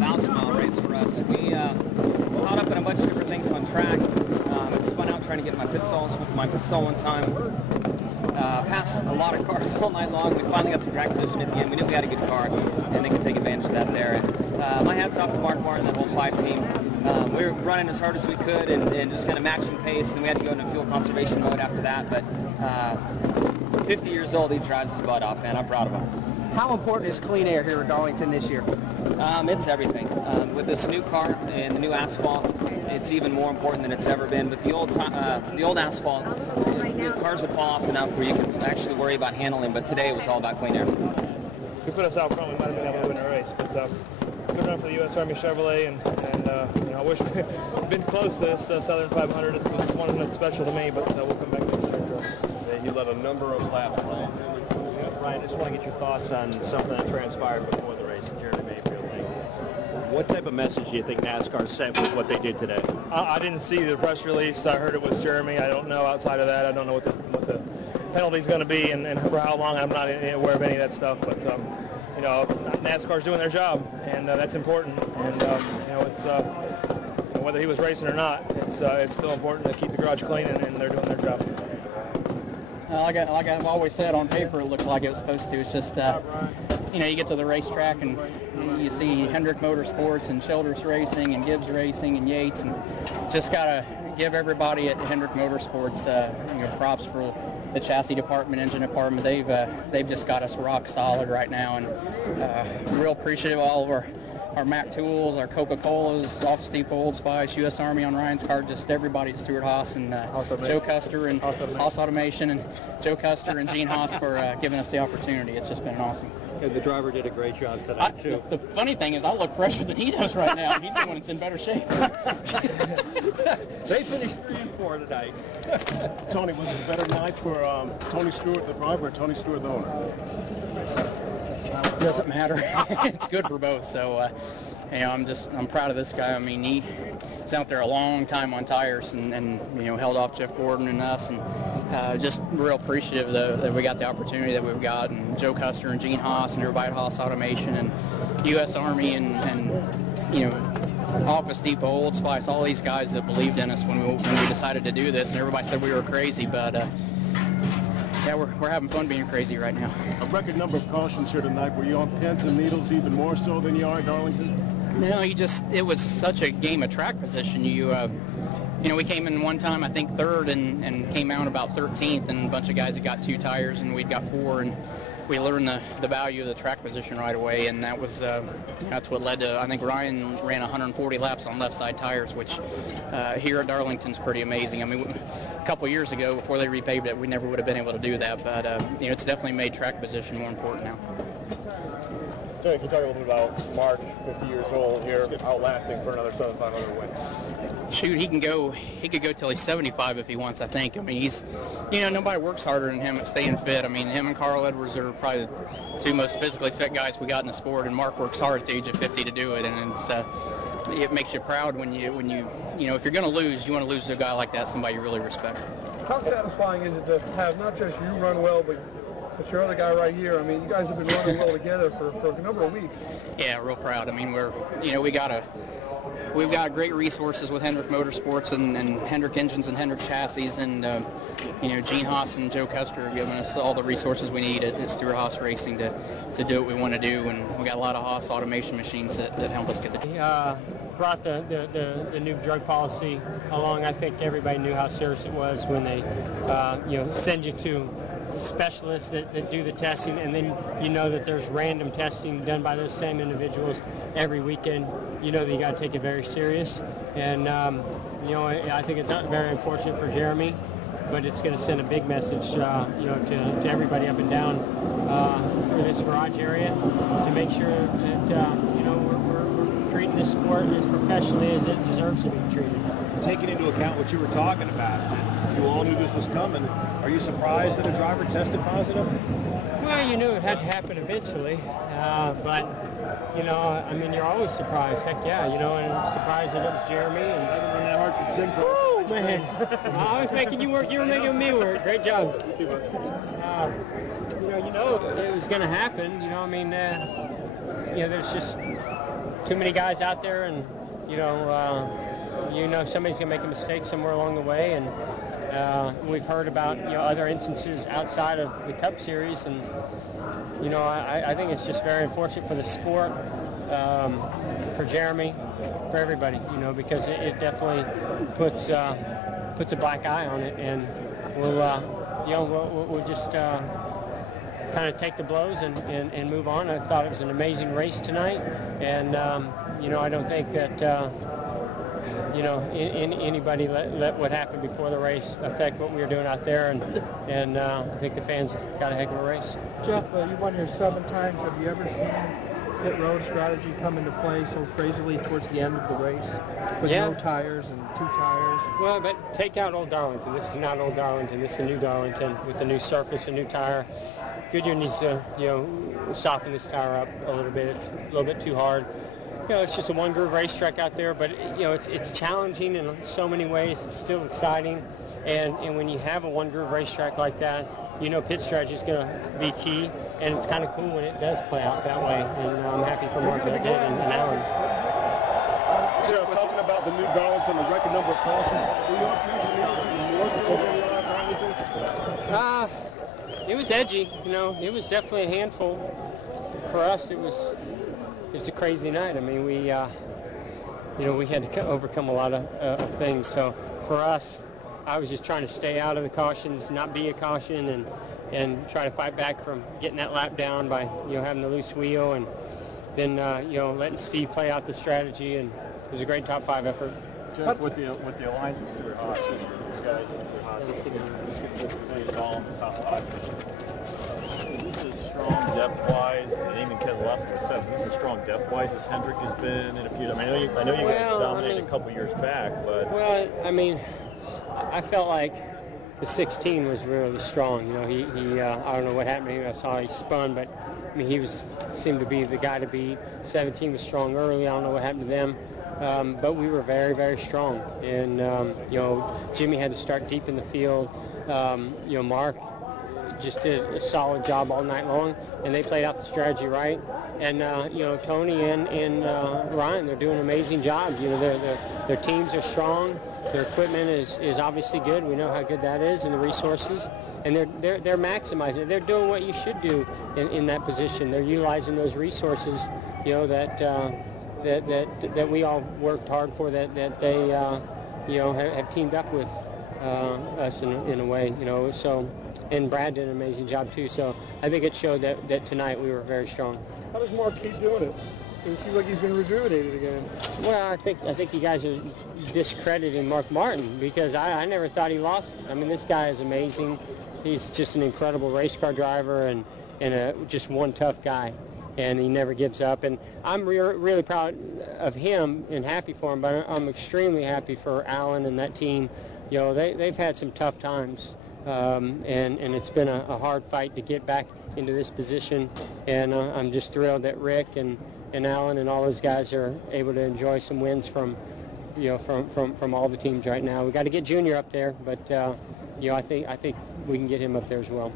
1,000-mile race for us. We caught up in a bunch of different things on track. And spun out trying to get my pit stalls. Went for my pit stall one time. Passed a lot of cars all night long. We finally got some track position at the end. We knew we had a good car, and they could take advantage of that there. And my hat's off to Mark Martin and that whole 5 team. We were running as hard as we could and just kind of matching pace, and we had to go into fuel conservation mode after that. But 50 years old, he drives his butt off, man. I'm proud of him. How important is clean air here at Darlington this year? It's everything. With this new car and the new asphalt, it's even more important than it's ever been. With the old asphalt, cars would fall off enough where you could actually worry about handling, but today it was all about clean air. If you put us out front, we might have been able to win the race, but good run for the U.S. Army Chevrolet, and I wish we'd been close to this Southern 500. It's one that's special to me, but we'll come back next year. And you led a number of laps, Ryan. Ryan, I just want to get your thoughts on something that transpired before the race in Jeremy Mayfield. What type of message do you think NASCAR sent with what they did today? I didn't see the press release. I heard it was Jeremy. I don't know outside of that. I don't know what the penalty's going to be and for how long. I'm not aware of any of that stuff. But NASCAR's doing their job, and that's important. And it's whether he was racing or not, it's still important to keep the garage clean, and they're doing their job. Like I've always said, on paper it looked like it was supposed to. It's just, you get to the racetrack and you see Hendrick Motorsports and Childress Racing and Gibbs Racing and Yates, and just got to give everybody at Hendrick Motorsports props for the chassis department, engine department. They've just got us rock solid right now, and real appreciative of all of our Mac Tools, our Coca-Colas, Office Depot, Old Spice, U.S. Army on Ryan's car, just everybody at Stuart Haas and Joe Custer and Haas Automation and Joe Custer and Gene Haas for giving us the opportunity. It's just been awesome. And the driver did a great job tonight, too. The funny thing is I look fresher than he does right now. He's the one that's in better shape. They finished 3 and 4 tonight. Tony, was it a better night for Tony Stewart, the driver, or Tony Stewart, the owner? Doesn't matter. It's good for both. So, I'm proud of this guy. I mean, he's out there a long time on tires and held off Jeff Gordon and us, and just real appreciative that we got the opportunity that we've got, and Joe Custer and Gene Haas and everybody at Haas Automation and U.S. Army and Office Depot, Old Spice, all these guys that believed in us when we decided to do this, and everybody said we were crazy, but we're having fun being crazy right now. A record number of cautions here tonight. Were you on pins and needles even more so than you are in Darlington? No, it was such a game of track position. We came in one time, I think, third, and came out about 13th, and a bunch of guys had got 2 tires, and we'd got 4, and we learned the value of the track position right away, and that's what led to, I think Ryan ran 140 laps on left side tires, which here at Darlington's pretty amazing. I mean, a couple years ago, before they repaved it, we never would have been able to do that, but it's definitely made track position more important now. Tony, can you talk a little bit about Mark, 50 years old here, outlasting for another Southern 500 win? Shoot, he could go till he's 75 if he wants, I think. I mean, nobody works harder than him at staying fit. I mean, him and Carl Edwards are probably the 2 most physically fit guys we got in the sport, and Mark works hard at the age of 50 to do it, and it makes you proud when you if you're going to lose, you want to lose to a guy like that, somebody you really respect. How satisfying is it to have not just you run well, but your other guy right here? I mean, you guys have been running well together for a number of weeks. Yeah, real proud. I mean, we've got great resources with Hendrick Motorsports and Hendrick Engines and Hendrick Chassis, and Gene Haas and Joe Custer have given us all the resources we need at Stuart Haas Racing to do what we want to do, and we got a lot of Haas automation machines that help us get the. Brought the new drug policy along. I think everybody knew how serious it was when they send you to specialists that do the testing, and then that there's random testing done by those same individuals every weekend. That you got to take it very serious, and I think it's not very unfortunate for Jeremy, but it's going to send a big message to everybody up and down through this garage area to make sure that we're treating this sport as professionally as it deserves to be treated. Taking into account what you were talking about, you all knew this was coming. Are you surprised that a driver tested positive? Well, you knew it had to happen eventually, but you're always surprised. Heck yeah, and surprised that it was Jeremy. And run that hard for Zinco. Oh man, I was making you work. You were making me work. Great job. It was going to happen. There's just too many guys out there, and somebody's gonna make a mistake somewhere along the way, and we've heard about other instances outside of the Cup Series, and I think it's just very unfortunate for the sport, for Jeremy, for everybody, because it definitely puts a black eye on it, and we'll just kind of take the blows and move on. I thought it was an amazing race tonight, and I don't think that anybody let what happened before the race affect what we were doing out there, and I think the fans got a heck of a race. Jeff, you won here 7 times. Have you ever seen pit road strategy come into play so crazily towards the end of the race with no tires and 2 tires? Well, but take out Old Darlington. This is not Old Darlington. This is a new Darlington with a new surface, a new tire. Goodyear needs to, soften this tire up a little bit. It's a little bit too hard. It's just a one-groove racetrack out there, but it's challenging in so many ways. It's still exciting, and when you have a one-groove racetrack like that, pit strategy is going to be key, and it's kind of cool when it does play out that way. And I'm happy for Mark that did and Alan. So talking about the new Darlington, the record number of cautions, it was edgy. It was definitely a handful. For us, it was a crazy night. I mean, we had to overcome a lot of things. So for us, I was just trying to stay out of the cautions, not be a caution, and try to fight back from getting that lap down by having the loose wheel, and then letting Steve play out the strategy, and it was a great top 5 effort. Jeff, with the alliance with Stuart Haas, you guys, this gets all in the top 5. This is strong depth-wise, and even Keselowski said this is strong depth-wise as Hendrick has been in a few. I know you guys dominated a couple years back, but I felt like the 16 was really strong. He I don't know what happened to him. I saw he spun, but he seemed to be the guy to beat. 17 was strong early. I don't know what happened to them. But we were very, very strong. And, Jimmy had to start deep in the field. Mark just did a solid job all night long, and they played out the strategy right. And, Tony and Ryan, they're doing an amazing job. Their teams are strong. Their equipment is obviously good. We know how good that is, and the resources. And they're maximizing it. They're doing what you should do in that position. They're utilizing those resources, that we all worked hard for, that they have teamed up with us in a way, So, and Brad did an amazing job too. So I think it showed that tonight we were very strong. How does Mark keep doing it? It seems like he's been rejuvenated again. Well, I think you guys are discrediting Mark Martin, because I never thought he lost. I mean, this guy is amazing. He's just an incredible race car driver and just one tough guy. And he never gives up. And I'm really proud of him and happy for him, but I'm extremely happy for Alan and that team. They've had some tough times, and it's been a hard fight to get back into this position. And I'm just thrilled that Rick and Alan and all those guys are able to enjoy some wins from all the teams right now. We got to get Junior up there, but I think we can get him up there as well.